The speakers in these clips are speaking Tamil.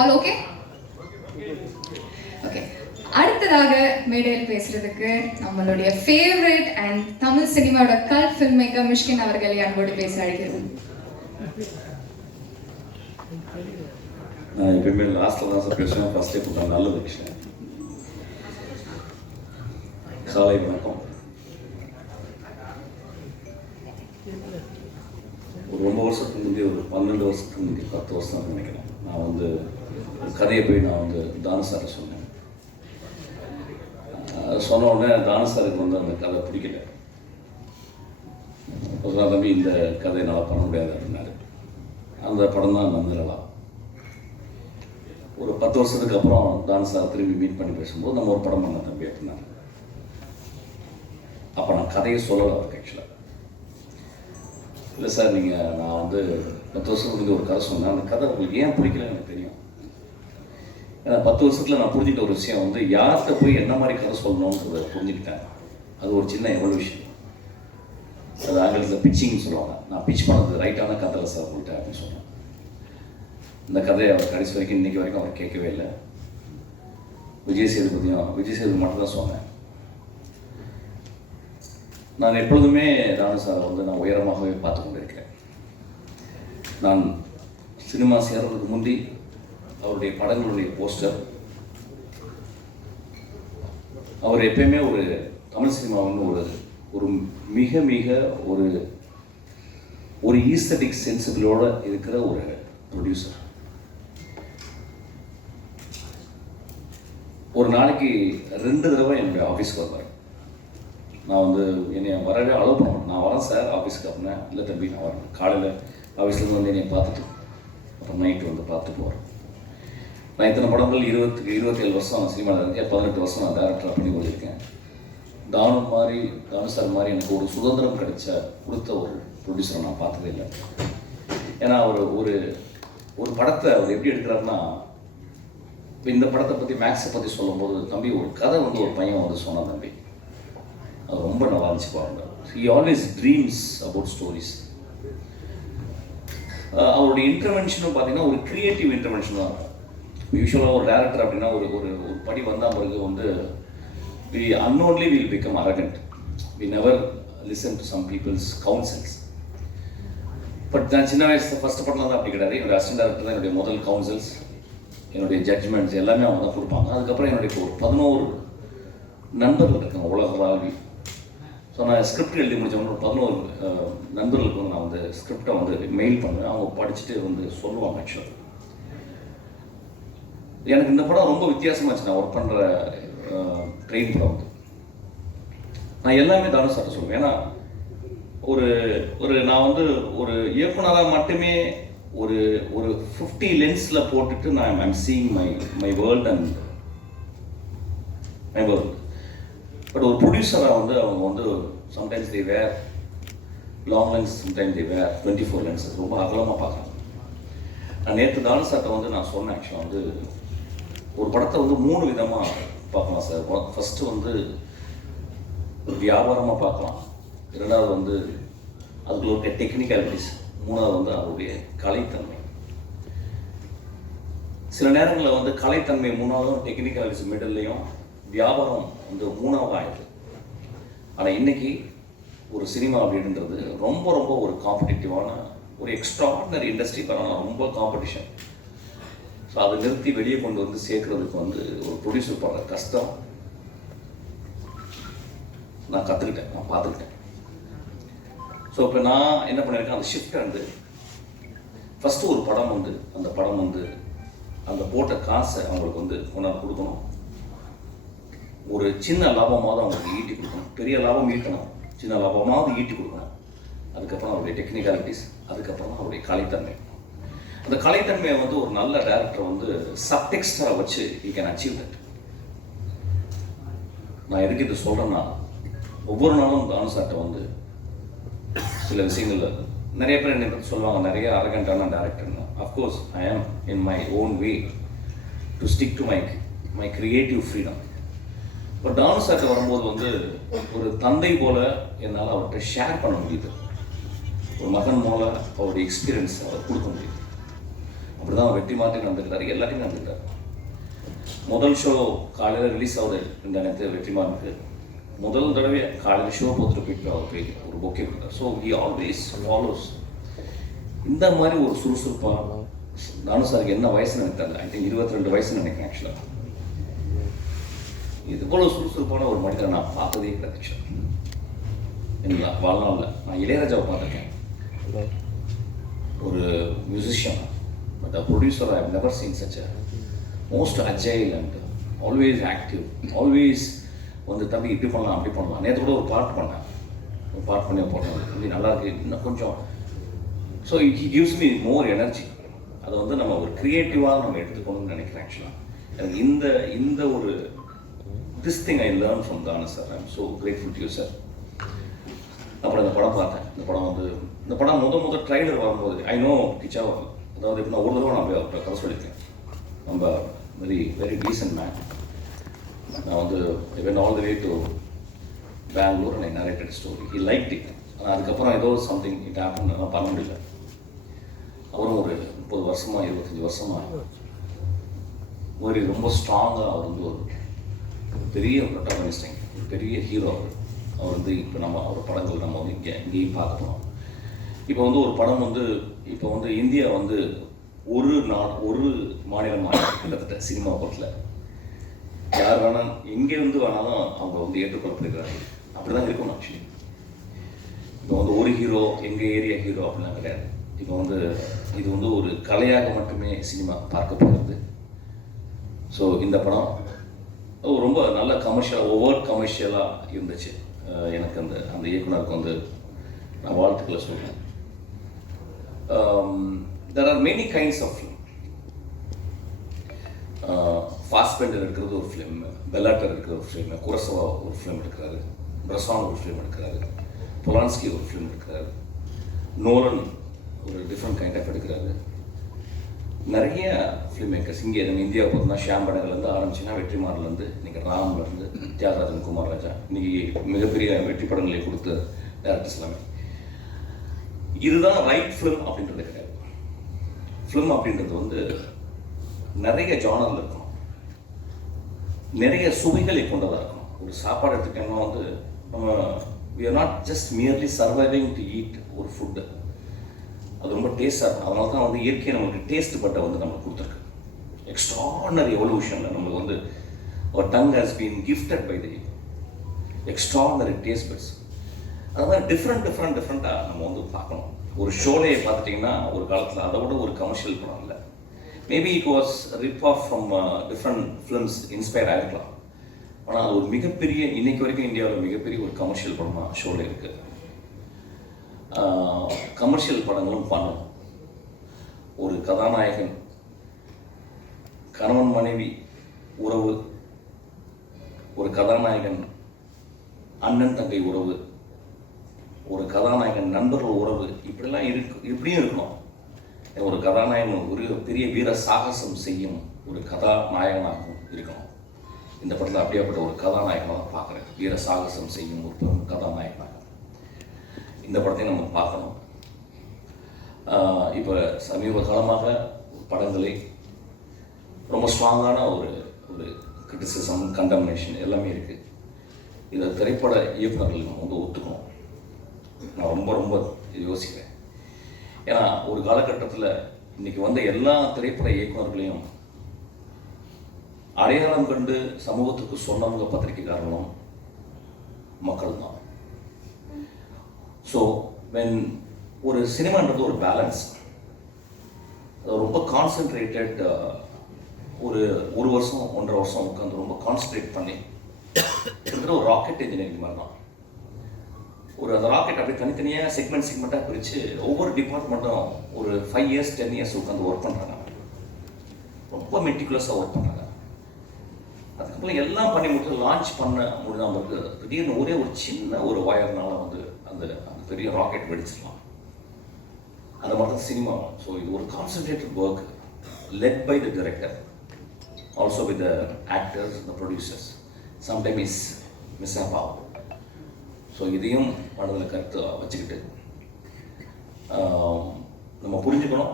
ஆல் ஓகே ஓகே அடுத்ததாக மேடையில் பேசுறதுக்கு நம்மளுடைய ஃபேவரட் அண்ட் தமிழ் சினிமாவோட கல் ஃபில்ம் மேக்கர் மிஷ்கின் அவர்களை அன்போடு பேச அழைக்கிறோம். நான் எப்பயுமே லாஸ்ட்டில் தான் சார் பேசுவேன். ஃபஸ்ட்டே கொடுத்தா நல்ல விஷயம் காலை வணக்கம். ஒரு ரொம்ப வருஷத்துக்கு முந்தைய ஒரு பன்னெண்டு வருஷத்துக்கு முந்தைய பத்து வருஷம் நினைக்கிறேன். நான் வந்து கதையை போய் நான் வந்து தான சொன்னேன். சொன்ன உடனே தான சாருக்கு வந்து அந்த கதை பிடிக்கல. ஒரு நாள் தம்பி இந்த கதை என்னால் பண்ண முடியாது அப்படின்னாரு. அந்த படம் தான் நந்திரலா ஒரு பத்து வருஷத்துக்கு அப்புறம் டான்ஸ் சார் திரும்பி மீட் பண்ணி பேசும்போது நம்ம ஒரு படம் பண்ண தம்பி அப்படின்னாரு. அப்போ நான் கதையை சொல்லலை அவருக்கு ஆக்சுவலாக இல்லை சார் நீங்கள் நான் வந்து பத்து வருஷத்துக்கு ஒரு கதை சொன்னேன். அந்த கதை உங்களுக்கு ஏன் பிடிக்கல எனக்கு ஏன்னா பத்து வருஷத்தில் நான் புரிஞ்சுக்கிட்ட ஒரு விஷயம் வந்து யார்கிட்ட போய் என்ன மாதிரி கதை சொல்லணுன்றத புரிஞ்சுக்கிட்டேன். அது ஒரு சின்ன எவல்யூஷன் அது ஆங்கிலத்தில் பிச்சிங்னு சொல்லுவாங்க. நான் பிச் பண்ணது ரைட்டான கதை சார் போயிட்டேன் அப்படின்னு சொன்னேன். இந்த கதையை அவர் கடைசி வரைக்கும் இன்றைக்கி வரைக்கும் அவர் கேட்கவே இல்லை. விஜய் சேதுபதியும் விஜய் சேது மட்டும் தான் சொன்னேன். நான் எப்பொழுதுமே ராணு சாரை வந்து நான் உயரமாகவே பார்த்து கொண்டிருக்கிறேன் நான் சினிமா சேர்றதுக்கு முந்தி அவருடைய படங்களுடைய போஸ்டர். அவர் எப்பயுமே ஒரு தமிழ் சினிமாவின் ஒரு ஒரு மிக மிக ஒரு ஒரு ஈஸ்தட்டிக் சென்சிபிளோட இருக்கிற ஒரு ப்ரொடியூசர் ஒரு நாளைக்கு ரெண்டு தடவை என்னுடைய ஆஃபீஸ்க்கு வருவார். நான் வந்து என்னை வரவே அலோவ் பண்ணுவேன் நான் வரேன் சார் ஆஃபீஸ்க்கு அப்படின்னா இல்லை தம்பி நான் வரேன். காலையில் ஆஃபீஸ்லேருந்து வந்து என்னை பார்த்துட்டு அப்புறம் நைட்டு வந்து பார்த்து போகிறேன் நான் இத்தனை படங்கள் இருபத்தி இருபத்தேழு வருஷம் சினிமாவில் இருக்கேன் பதினெட்டு வருஷம் நான் டேரக்டராக பண்ணி கொண்டிருக்கேன் தானு மாதிரி தானு சார் மாதிரி எனக்கு ஒரு சுதந்திரம் கிடைச்ச கொடுத்த ஒரு ப்ரொடியூசரை நான் பார்த்ததே இல்லை. ஏன்னா அவர் ஒரு ஒரு படத்தை அவர் எப்படி எடுக்கிறாருன்னா இப்போ இந்த படத்தை பற்றி மேக்ஸை பற்றி சொல்லும்போது தம்பி ஒரு கதை வந்து ஒரு பையன் வந்து சொன்னான் தம்பி. அது ரொம்ப நல்லா இருந்துச்சு பாருங்க. He always dreams about stories அவருடைய இன்டர்வென்ஷனும் பார்த்தீங்கன்னா ஒரு கிரியேட்டிவ் இன்டர்வென்ஷன் தான். யூஸ்வலாக ஒரு டேரக்டர் அப்படின்னா ஒரு ஒரு ஒரு படி வந்தால் பிறகு வந்து we unknowingly will become arrogant we never listen to some peoples counsels but நான் சின்ன வயசு ஃபஸ்ட் படம்லாம் தான் அப்படி கிடையாது. என்னுடைய அசிஸ்டன்ட் டேரக்டர் தான் என்னுடைய முதல் கவுன்சில்ஸ் என்னுடைய ஜட்ஜ்மெண்ட்ஸ் எல்லாமே அவங்க தான் கொடுப்பாங்க. அதுக்கப்புறம் என்னுடைய ஒரு பதினோரு நண்பர்கள் இருக்காங்க உலகளாவி ஸோ நான் ஸ்கிரிப்ட் எழுதி முடிச்சவங்க ஒரு பதினோரு நண்பர்களுக்கு வந்து நான் வந்து ஸ்கிரிப்டை வந்து மெயில் பண்ணுவேன். அவங்க படிச்சுட்டு வந்து சொல்லுவாங்க ஆக்சுவலாக எனக்கு இந்த படம் ரொம்ப வித்தியாசமாச்சு. நான் ஒர்க் பண்ணுற ட்ரெயின் படம் வந்து நான் எல்லாமே தானே சார் சொல்லுவேன். ஏன்னா ஒரு ஒரு நான் வந்து ஒரு இயக்குனராக மட்டுமே ஒரு ஒரு ஃபிஃப்டி லென்ஸில் போட்டுட்டு நான் I'm seeing my my world and my world but ஒரு ப்ரொடியூசராக வந்து அவங்க வந்து sometimes the wear long lens sometimes the wear twenty four lenses ரொம்ப அகலமாக பார்க்குறாங்க. நான் நேற்று தானு சார்ட்ட வந்து நான் சொன்னேன் ஆக்சுவலாக வந்து ஒரு படத்தை வந்து மூணு விதமாக பார்க்கலாம் சார். ஃபஸ்ட்டு வந்து ஒரு வியாபாரமாக பார்க்கலாம். இரண்டாவது வந்து அதுக்குள்ள இருக்க டெக்னிக்காலிட்டிஸ் மூணாவது வந்து அதனுடைய கலைத்தன்மை. சில நேரங்களில் வந்து கலைத்தன்மை மூணாவதும் டெக்னிக்காலிட்டிஸ் மிடல்லையும் வியாபாரம் வந்து மூணாவது ஆயிடுது ஆனால் இன்னைக்கு ஒரு சினிமா அப்படின்றது ரொம்ப ரொம்ப ஒரு காம்படிட்டிவான ஒரு எக்ஸ்ட்ராடினரி இண்டஸ்ட்ரி காரணம் ரொம்ப காம்படிஷன் ஸோ அதை நிறுத்தி வெளியே கொண்டு வந்து சேர்க்குறதுக்கு வந்து ஒரு ப்ரொடியூசர் படுற கஷ்டம். நான் கற்றுக்கிட்டேன் நான் பார்த்துக்கிட்டேன். ஸோ இப்போ நான் என்ன பண்ணியிருக்கேன்? அந்த ஷிஃப்ட் வந்து ஃபஸ்ட்டு ஒரு படம் வந்து அந்த படம் வந்து அந்த போட்ட காசை அவங்களுக்கு வந்து கொண்டாந்து கொடுக்கணும். ஒரு சின்ன லாபமாவது அவங்களுக்கு ஈட்டி கொடுக்கணும். பெரிய லாபம் ஈட்டணும். சின்ன லாபமாவது ஈட்டி கொடுக்கணும். அதுக்கப்புறம் அவருடைய டெக்னிக்காலிட்டிஸ் அதுக்கப்புறம் அவருடைய கலைத்தன்மை. அந்த கலைத்தன்மையை வந்து ஒரு நல்ல டேரக்டர் வந்து சப்டெக்ஸ்டாக வச்சு யூ கேன் அச்சீவ் தட் நான் எதுக்கு இது சொல்கிறேன்னா ஒவ்வொரு நாளும் தானுசாட்டை வந்து சில விஷயங்கள் நிறைய பேர் என்ன சொல்லுவாங்க நிறைய அரகண்டான டேரக்டர்னு of course I am in my own way to stick to my my creative freedom இப்போ டான்ஸாட்ட வரும்போது வந்து ஒரு தந்தை போல என்னால் அவர்கிட்ட ஷேர் பண்ண முடியுது. ஒரு மகன் மூலம் அவருடைய எக்ஸ்பீரியன்ஸ் அவர் கொடுக்க முடியுது. அப்படி தான் வெற்றி மாற்றி நடந்துக்கிறாரு எல்லாத்தையும் நடந்துக்கிறாரு முதல் ஷோ காலையில் ரிலீஸ் ஆகுது. இந்த நேரத்தில் வெற்றிமாறனுக்கு முதல் தடவை காலையில் ஷோ போட்டுட்டு போயிட்டு அவர் போய் ஒரு பொக்கே கொடுத்தார். ஸோ ஹி ஆல்வேஸ் ஃபாலோஸ் இந்த மாதிரி ஒரு சுறுசுறுப்பாக நானும் சாருக்கு என்ன எனக்கு தெரியல. ஐ திங்க் இருபத்தி ரெண்டு வயசுன்னு நினைக்கிறேன் ஆக்சுவலாக இது போல சுறுசுறுப்பான ஒரு மனிதரை நான் பார்த்ததே கிடையாது ஆக்சுவலாக எனக்கு வாழ்நாளில் நான் இளையராஜாவை பார்த்துருக்கேன். ஒரு musician But the producer, I have never seen such a most agile and always active always வந்து தம்பி இப்படி பண்ணலாம் அப்படி பண்ணலாம். நேற்று கூட ஒரு பாட்டு பண்ணேன். ஒரு பாட்டு பண்ணி போட்டேன் தம்பி நல்லா இருக்கு. இன்னும் கொஞ்சம். So it gives me more energy அதை வந்து நம்ம ஒரு க்ரியேட்டிவாக நம்ம எடுத்துக்கணும்னு நினைக்கிறேன் ஆக்சுவலாக எனக்கு இந்த இந்த ஒரு this thing I learn from தான sir I'm so grateful to sir அப்புறம் இந்த படம் பார்த்தேன். இந்த படம் வந்து இந்த படம் முத முத ட்ரைலர் வரும்போது ஐ நோ கிச்சா அதாவது இப்போ நான் ஒரு தடவை நான் அவர்கிட்ட கதை சொல்லியிருக்கேன். நம்ம வெரி வெரி டீசன்ட் மேன் நான் வந்து when all the way to Bangalore and I narrated story he like it ஆனால் அதுக்கப்புறம் ஏதோ சம்திங் இட் ஹேப்பன் நான் பண்ண முடியல. அவரும் ஒரு முப்பது வருஷமாக இருபத்தஞ்சி வருஷமாக ஒரு ரொம்ப ஸ்ட்ராங்காக அவர் வந்து ஒரு ஒரு பெரிய ப்ரொட்டாகனிஸ்டிங் பெரிய ஹீரோ அவர். அவர் வந்து இப்போ நம்ம அவர் படங்கள் நம்ம வந்து இங்கே இங்கேயும் பார்க்குறோம் இப்போ வந்து ஒரு படம் வந்து இப்போ வந்து இந்தியா வந்து ஒரு நா ஒரு மாநிலமாக கிட்டத்தட்ட சினிமா படத்தில் யார் வேணால் எங்கேருந்து வேணாலும் அவங்க வந்து ஏற்றுக்கொள்ளப்படுகிறார்கள். அப்படி தான் இருக்கணும் ஆக்சுவலி இப்போ வந்து ஒரு ஹீரோ எங்கள் ஏரியா ஹீரோ அப்படிலாம் கிடையாது. இப்போ வந்து இது வந்து ஒரு கலையாக மட்டுமே சினிமா பார்க்கப்படுகிறது ஸோ இந்த படம் ரொம்ப நல்ல கமர்ஷியல் ஒவ்வொரு கமர்ஷியலாக இருந்துச்சு. எனக்கு அந்த அந்த இயக்குனருக்கு வந்து நான் வாழ்த்துக்களை சொல்கிறேன் there are many kinds of film Fassbender இருக்கிறது ஒரு ஃபிலிம் பெல்லாட்டர் இருக்கிற ஒரு ஃபிலிம் குரசவா ஒரு ஃபிலிம் எடுக்கிறாரு பிரசான் ஒரு ஃபிலிம் எடுக்கிறாரு பொலான்ஸ்கி ஒரு ஃபிலிம் எடுக்கிறாரு நோலன் ஒரு டிஃப்ரெண்ட் கைண்ட் ஆஃப் எடுக்கிறாரு. நிறைய ஃபிலிம் மேக்கர்ஸ் இங்கே நம்ம இந்தியா பார்த்தோம்னா ஷியாம் படங்கள்லேருந்து ஆரம்பிச்சுன்னா வெற்றிமாறலேருந்து இன்றைக்கி ராம்லேருந்து தியாகராஜன் குமார் ராஜா இன்றைக்கி மிகப்பெரிய வெற்றி படங்களை கொடுத்த டேரக்டர்ஸ் எல்லாமே. இதுதான் ரைட் ஃபிலிம் அப்படின்றது கிடையாது. ஃபிலிம் அப்படின்றது வந்து நிறைய ஜானரில் இருக்கணும் நிறைய சுவைகளை கொண்டதாக இருக்கணும் ஒரு சாப்பாடு எடுத்துக்கிட்டோம்னா வந்து நம்ம we are not just merely surviving to eat ஒரு ஃபுட்டு அது ரொம்ப டேஸ்டாக இருக்கும். அதனால தான் வந்து இயற்கை நம்மளுக்கு டேஸ்ட் பட்டை வந்து நம்மளுக்கு கொடுத்துருக்கு. எக்ஸ்ட்ராடனரி எவல்யூஷனில் நம்மளுக்கு வந்து ஒரு tongue has been gifted by the extraordinary taste buds அது மாதிரி டிஃப்ரெண்ட் டிஃப்ரெண்ட் டிஃப்ரெண்ட்டாக நம்ம வந்து பார்க்கணும். ஒரு ஷோலையை பார்த்துட்டிங்கன்னா ஒரு காலத்தில் அதை விட ஒரு கமர்ஷியல் படம் இல்லை. Maybe it was rip off from different films inspire ஆகிருக்கலாம் ஆனால் அது ஒரு மிகப்பெரிய இன்னைக்கு வரைக்கும் இந்தியாவில் மிகப்பெரிய ஒரு கமர்ஷியல் படமாக ஷோவில் இருக்குது கமர்ஷியல் படங்களும் பண்ணணும். ஒரு கதாநாயகன் கணவன் மனைவி உறவு ஒரு கதாநாயகன் அண்ணன் தங்கை உறவு ஒரு கதாநாயகன் நண்பர்கள் உறவு இப்படிலாம் இருக்கு இப்படியும் இருக்கணும். ஒரு கதாநாயகன் ஒரு பெரிய வீர சாகசம் செய்யும் ஒரு கதாநாயகனாகவும் இருக்கணும். இந்த படத்தில் அப்படியாப்பட்ட ஒரு கதாநாயகனாக தான் பார்க்குறேன். வீர சாகசம் செய்யும் ஒரு பெரும் கதாநாயகனாக. இந்த படத்தையும் நம்ம பார்க்கணும். இப்போ சமீப காலமாக படங்களை ரொம்ப ஸ்ட்ராங்கான ஒரு ஒரு கிரிட்டிசிசம் கண்டமினேஷன் எல்லாமே இருக்குது இதை திரைப்பட இயக்குநர்கள் நம்ம வந்து ஒத்துக்கணும். நான் ரொம்ப ரொம்ப யோசிக்கிறேன். ஏன்னா ஒரு காலகட்டத்தில் இன்னைக்கு வந்த எல்லா திரைப்பட இயக்குநர்களையும் அடையாளம் கண்டு சமூகத்துக்கு சொன்னவங்க பத்திரிகைக்காரங்களும் மக்கள் தான் ஸோ வென் ஒரு சினிமான்றது ஒரு பேலன்ஸ் அது ரொம்ப கான்சென்ட்ரேட்டட் ஒரு ஒரு வருஷம் ஒன்றரை வருஷம் உட்காந்து ரொம்ப கான்சன்ட்ரேட் பண்ணி இருக்கிற ஒரு ராக்கெட் இன்ஜினியரிங் மாதிரி தான் ஒரு அந்த ராக்கெட் அப்படியே தனித்தனியாக செக்மெண்ட் செக்மெண்ட்டாக பிரித்து ஒவ்வொரு டிபார்ட்மெண்ட்டும் ஒரு ஃபைவ் இயர்ஸ் டென் இயர்ஸ் உட்காந்து ஒர்க் பண்ணுறாங்க ரொம்ப மெட்டிகுலஸாக ஒர்க் பண்ணுறாங்க அதுக்கப்புறம் எல்லாம் பண்ணி முடிச்சு லான்ச் பண்ண முடியாமல் அவங்களுக்கு திடீர்னு ஒரே ஒரு சின்ன ஒரு வயர்னால வந்து அந்த அந்த பெரிய ராக்கெட் வெடிச்சிடலாம். அந்த மாதிரி தான் சினிமா ஸோ இது ஒரு concentrated work led by the director also with the actors the producers sometime is miss up ஆகும் ஸோ இதையும் மனதில் கருத்து வச்சுக்கிட்டு நம்ம புரிஞ்சுக்கணும்.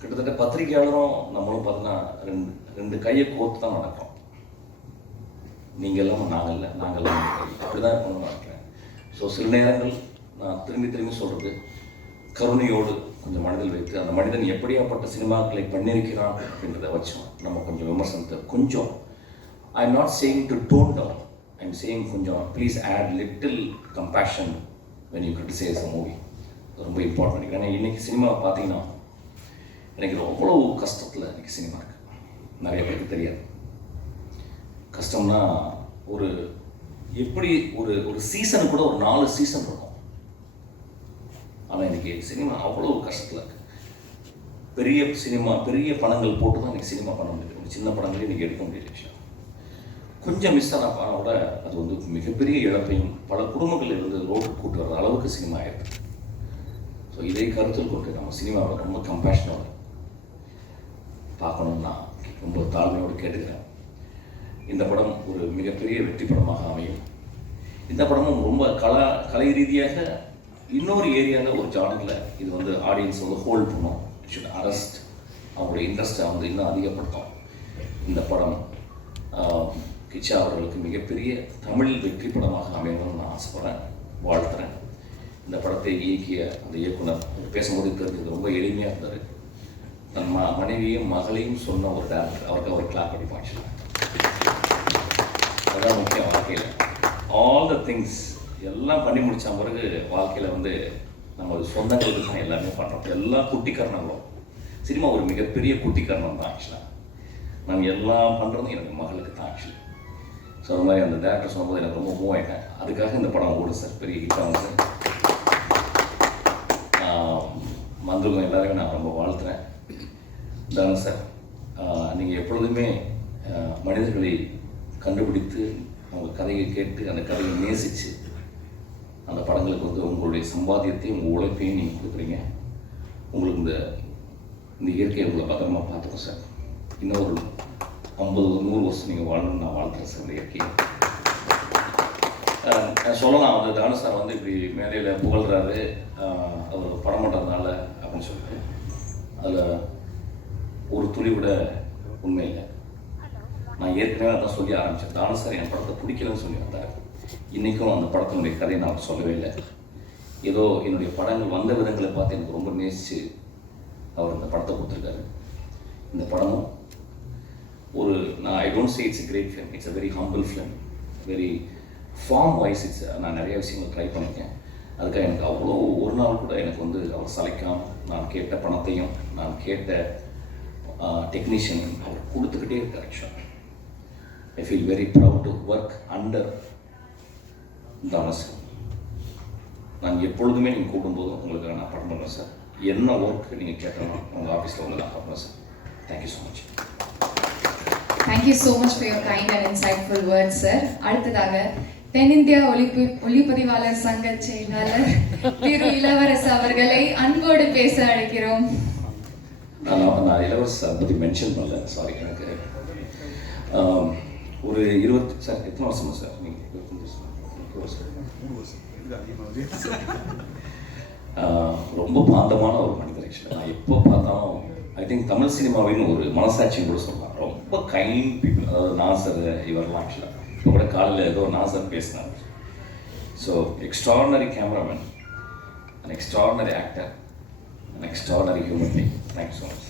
கிட்டத்தட்ட பத்திரிகையாளரும் நம்மளும் பார்த்தீங்கன்னா ரெண்டு ரெண்டு கையை கோர்த்து தான் நடக்கும் நீங்கள் இல்லாமல் நாங்கள் இல்லை நாங்கள் இல்லாமல் நீங்கள் இல்லை. அப்படி தான் இருக்கணும்னு நினைக்கிறேன். ஸோ சில நேரங்கள் நான் திரும்பி திரும்பி சொல்கிறது கருணையோடு கொஞ்சம் மனதில் வைத்து அந்த மனிதன் எப்படியாப்பட்ட சினிமாக்களை பண்ணியிருக்கிறான் அப்படின்றத வச்சோம் நம்ம கொஞ்சம் விமர்சனத்தை கொஞ்சம் I am not saying to tone down I'm am saying கொஞ்சம் please add little compassion when you criticise a movie ரொம்ப இம்பார்ட்டன்ட் ஏன்னா இன்றைக்கி சினிமா பார்த்தீங்கன்னா எனக்கு அவ்வளோ கஷ்டத்தில் இன்றைக்கி சினிமா இருக்குது நிறைய பேருக்கு தெரியாது. கஷ்டம்னா ஒரு எப்படி ஒரு ஒரு சீசன் கூட ஒரு நாலு சீசன் இருக்கும். ஆனால் இன்றைக்கி சினிமா அவ்வளோ கஷ்டத்தில் இருக்குது பெரிய சினிமா பெரிய படங்கள் போட்டு தான் இன்றைக்கி சினிமா பண்ண முடியுது சின்ன படங்களே இன்றைக்கி எடுக்க முடியல விஷயம் கொஞ்சம் மிஸ் ஆன படம் கூட அது வந்து மிகப்பெரிய இழப்பையும் பல குடும்பங்கள் இருந்து ரோட்டுக்கு கூட்டு வர்ற அளவுக்கு சினிமா ஆயிருக்கு. ஸோ இதை கருத்தில் கொண்டு நம்ம சினிமாவை ரொம்ப கம்பேஷனோட பார்க்கணும்னா நான் ரொம்ப தாழ்மையோடு கேட்டுக்கிறேன். இந்த படம் ஒரு மிகப்பெரிய வெற்றி படமாக அமையும். இந்த படமும் ரொம்ப கலா கலை ரீதியாக இன்னொரு ஏரியாவில் ஒரு ஜானரில் இது வந்து ஆடியன்ஸ் வந்து ஹோல்ட் பண்ணும். ஷுட் அரெஸ்ட் அவங்களுடைய இன்ட்ரெஸ்ட்டை வந்து இன்னும் அதிகப்படுத்தும். இந்த படம் கிச்சா அவர்களுக்கு மிகப்பெரிய தமிழ் வெற்றி படமாக அமையணும்னு நான் ஆசைப்படுறேன். வாழ்த்துறேன். இந்த படத்தை இயக்கிய அந்த இயக்குனர் பேசும்போது தெரிஞ்சது ரொம்ப எளிமையாக இருந்தார். தன் ம மனைவியும் மகளையும் சொன்ன ஒரு டேரக்டர் அவருக்கு அவர் கிளாப் பண்ணி பாய்ச்சலாம் அதான் முக்கியம் வாழ்க்கையில். ஆல் த திங்ஸ் எல்லாம் பண்ணி முடித்த பிறகு வாழ்க்கையில் வந்து நம்ம சொந்தங்களுக்கு தான் எல்லாமே பண்ணுறோம் எல்லா குட்டிக்கரணங்களும். சினிமா ஒரு மிகப்பெரிய குட்டிக்கரணம் தான் ஆக்சுவலாக நான் எல்லாம் பண்ணுறதும் எனக்கு மகளுக்கு தான் ஆக்சுவலி ஸோ அந்த மாதிரி அந்த டேரக்டர் சொன்னபோது எனக்கு ரொம்ப மூவ் ஆகிட்டேன் அதுக்காக இந்த படம் ஓடும் சார் பெரிய ஹிட்டாக சார் வந்திருக்கோம் எல்லாருக்கும் நான் ரொம்ப வாழ்த்துறேன். தானே சார் நீங்கள் எப்பொழுதுமே மனிதர்களை கண்டுபிடித்து அவங்க கதையை கேட்டு அந்த கதையை நேசித்து அந்த படங்களுக்கு வந்து உங்களுடைய சம்பாத்தியத்தையும் உங்கள் உழைப்பையும் நீங்கள் கொடுக்குறீங்க. உங்களுக்கு இந்த இந்த இயற்கையை உங்களை பத்திரமா பார்த்துக்கோம் சார் இன்னொரு ஐம்பது நூறு வருஷம் நீங்கள் வாழணும்னு நான் வாழ்த்துறேன் சார் இந்த இயற்கையை நான் சொல்லலாம் வந்து தானு சார் வந்து இப்படி மேடையில் புகழ்கிறாரு அவர் படம் பண்ணுறதுனால அப்படின்னு சொல்லிட்டு. அதில் ஒரு துளி விட உண்மை இல்லை. நான் ஏற்கனவே அதான் சொல்லி ஆரம்பித்தேன் தானு சார் என் படத்தை பிடிக்கலன்னு சொல்லி வந்தார். இன்றைக்கும் அந்த படத்தினுடைய கதையை நான் சொல்லவே இல்லை. ஏதோ என்னுடைய படங்கள் வந்த விதங்களை பார்த்து எனக்கு ரொம்ப நேசித்து அவர் இந்த படத்தை கொடுத்துருக்காரு. இந்த படமும் ஒரு நான் I don't say it's great film it's a very humble film very form wise it's நான் நிறைய விஷயங்கள் ட்ரை பண்ணியிருக்கேன் அதுக்காக எனக்கு அவ்வளோ ஒரு நாள் கூட எனக்கு வந்து அவர் சளைக்காம நான் கேட்ட பணத்தையும் நான் கேட்ட டெக்னீஷியனையும் அவர் கொடுத்துக்கிட்டே இருக்கார் ஆக்சுவலாக I feel very proud to work under Thanos நான் எப்பொழுதுமே நீங்கள் கூப்பிடும்போதும் உங்களுக்கு நான் படம் பண்ணுறேன் சார் என்ன ஒர்க் நீங்கள் கேட்டாலும் உங்கள் ஆஃபீஸில் வந்து நான் பண்ணுறேன் sir thank you so much thank you so much for your kind and insightful words sir அடுத்ததாக தென்னிந்தியா ஒளிப்பு ஒளிப்பதிவாளர் சங்க செயலாளர் திரு இளவரசு அவர்களை அன்போடு பேச அழைக்கிறோம். நான் இளவரசர் பற்றி மென்ஷன் பண்ணல. சாரி எனக்கு ஒரு இருபத்தி சார் எத்தனை வருஷமா சார் நீங்கள் இருபத்தஞ்சு வருஷம். ரொம்ப பாந்தமான ஒரு மனிதர் ஆக்சுவலாக நான் எப்போ பார்த்தாலும் ஐ திங்க் தமிழ் சினிமாவின் ஒரு மனசாட்சின்னு கூட சொல்லலாம். ரொம்ப ரொம்ப கைண்ட் பீப்புள் அதாவது நாசர் இவரெல்லாம் ஆக்சுவலாக இப்போ கூட காலையில் ஏதோ நாசர் பேசினார். So extraordinary cameraman and extraordinary actor and extraordinary human being thanks so much